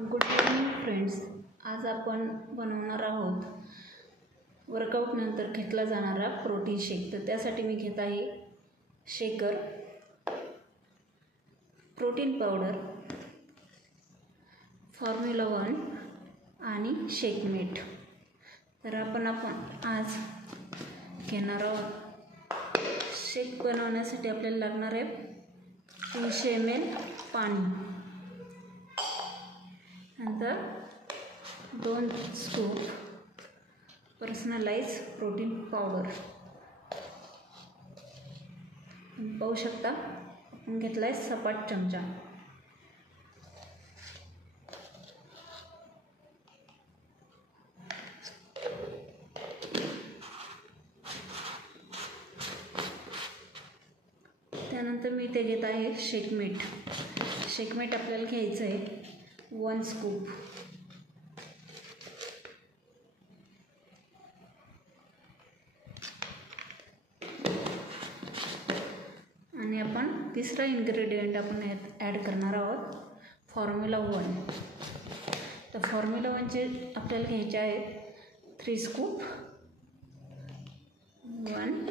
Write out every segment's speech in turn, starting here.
Good evening friends. आज आपण बनवणार आहोत वर्कआउट नंतर घेतला जाणारा प्रोटीन शेक. तर त्यासाठी मी घेत आहे शेकर, प्रोटीन पावडर, फॉर्म्युला 1 आणि शेकमेट. तर आपण आज घेणार आहोत. शेक बनवण्यासाठी आपल्याला लागणार आहे 300 ml पाणी, नंतर 2 स्कूप पर्सनलाइज प्रोटीन पावडर. पाहू शकता आपण घेतला आहे सपाट चमचा. त्यानंतर मी इथे घेत आहे शेकमेट. शेकमेट आपल्याला घ्यायचं आहे 1 स्कूप. आणि आपण तिसरा इन्ग्रेडियंट आपण ॲड करणार आहोत फॉर्म्युला 1. तर फॉर्म्युला 1चे आपल्याला घ्यायचे आहेत 3 scoop. 1,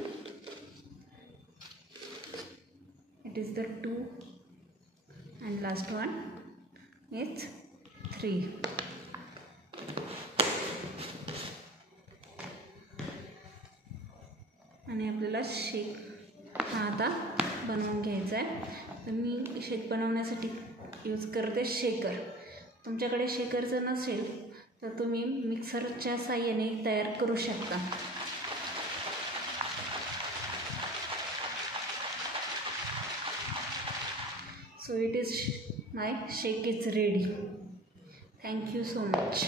it is the 2 and last one is 3. आणि आपल्याला शेक हा आता बनवून घ्यायचा आहे. तर मी शेक बनवण्यासाठी यूज करते शेकर. तुमच्याकडे शेकर जर नसेल तर तुम्ही मिक्सरच्या साहाय्याने तयार करू शकता. So it is my shake is ready. Thank you so much.